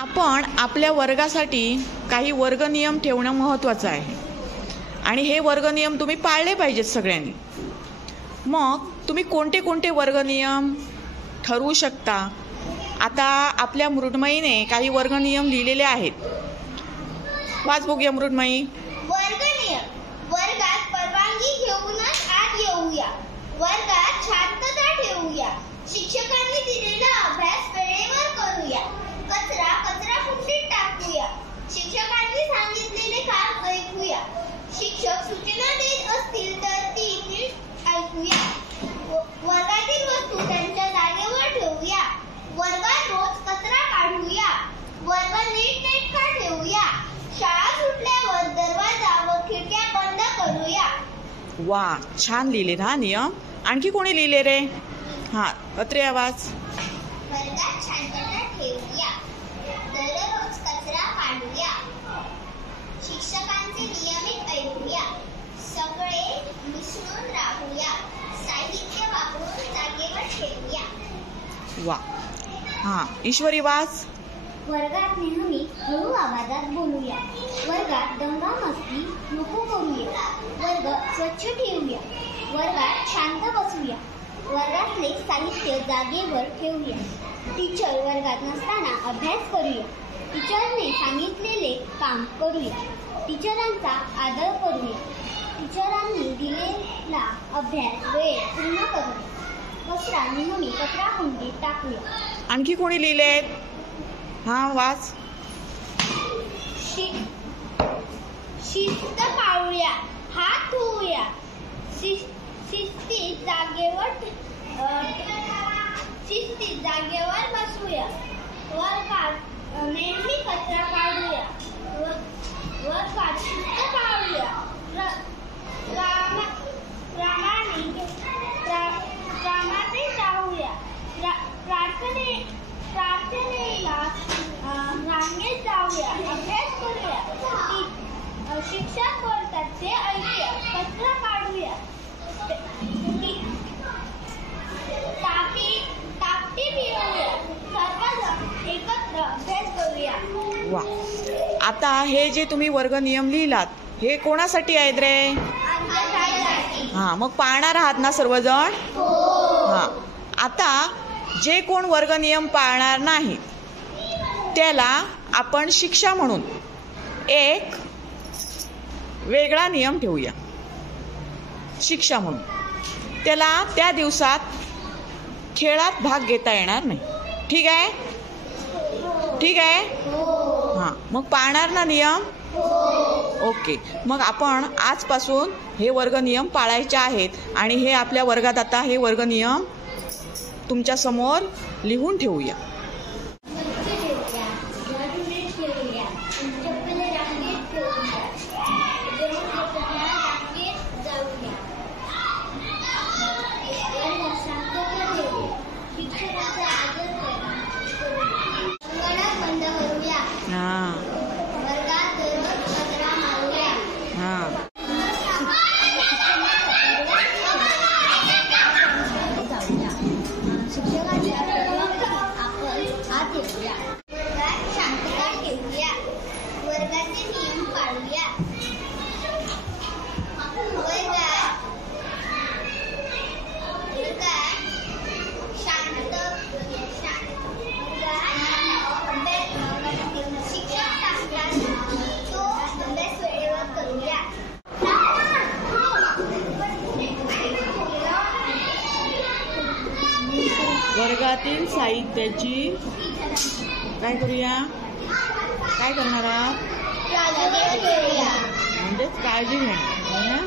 आपण आपल्या वर्गासाठी काही वर्ग नियम ठेवणं महत्त्वाचं आहे आणि हे वर्ग नियम तुम्ही पाळले पाहिजेत सगळ्यांनी। मग तुम्ही कोणते कोणते वर्ग नियम ठरवू शकता? आता आपल्या मृण्मयीने काही वर्ग नियम लिहिलेले आहेत। वाच बघूया मृण्मयी। वर्ग नियम: वर्गात परवानगी घेऊनच आत येऊया, वर्गात शांतता ठेवूया, शिक्षकांनी दिलेला अभ्यास वेळेवर करूया, कचरा कचराकुंडीत टाकूया, शिक्षकांनी सांगितलेले काम ऐकूया, शिक्षक सूचना देत असतील तर ती नीट ऐकूया, वर्गातील वस्तू त्यांच्या जागेवर ठेवूया, वर्गात रोज कचरा काढूया, वर्ग नीटनेटका ठेवूया, शाळा सुटल्यावर दरवाजा व खिडक्या बंद करूया। वा, छान लिहिलेत हा नियम। आणखी कोणी लिहिले रे? हा, अत्रे आवाज। वर्गात शांतता ठेवूया, दररोज कचरा काढूया, शिक्षकांचे नियमित ऐकूया, सगळे मिसळून राहूया, साहित्य वापरून जागेवर ठेवूया। वा, हा, ईश्वरी वाच। वर्गात नेहमी हळू आवाजात बोलूया, वर्गात दंगा मस्ती नको करूया, वर्ग स्वच्छ ठेवूया, वर्गात शांत बसूया, वर्गातले साहित्य जागेवर ठेवूया, टीचर वर्गात नसताना अभ्यास करूया, टीचरने सांगितलेले काम करूया, टीचरांचा आदर करूया, टीचरांनी दिलेला अभ्यास वेळेत पूर्ण करूया, कचरा नेहमी कचराकुंडीत टाकूया। आणखी कोणी लिहिलेत? हा, वाच। शिस्त पाळूया, हात धुवूया, शिस्तीत जागेवर बसूया, वर्गात नेहमी कचरा काढूया, वर्गात शिस्त पाळूया, प्रामाणिक राहूया, प्रार्थनेला रांगेत जाऊया, अभ्यास करूया, शिक्षक बोलतात ते ऐकूया, कचरा काढूया, टापटी पिळूया, सर्वजण एकत्र अभ्यास करूया। वा, आता हे जे तुम्ही वर्ग नियम लिहिलात हे कोणासाठी आहेत रे? हा, मग पाळणार आहात ना सर्वजण? हा, आता जे कोण वर्ग नियम पाळणार नाही त्याला आपण शिक्षा म्हणून एक वेगळा नियम ठेवूया। शिक्षा म्हणून त्याला त्या दिवसात खेळात भाग घेता येणार नाही। ठीक आहे? ठीक आहे? हां, मग पाळणार ना नियम? ओके, मग आपण आजपासून हे वर्ग नियम पाळायचे आहेत आणि हे आपल्या वर्गात आता हे वर्ग नियम तुमच्या समोर लिहून ठेवूया। वर्गातील साहित्याची काय करूया? काय करणार आहात? म्हणजेच काळजी घेणार।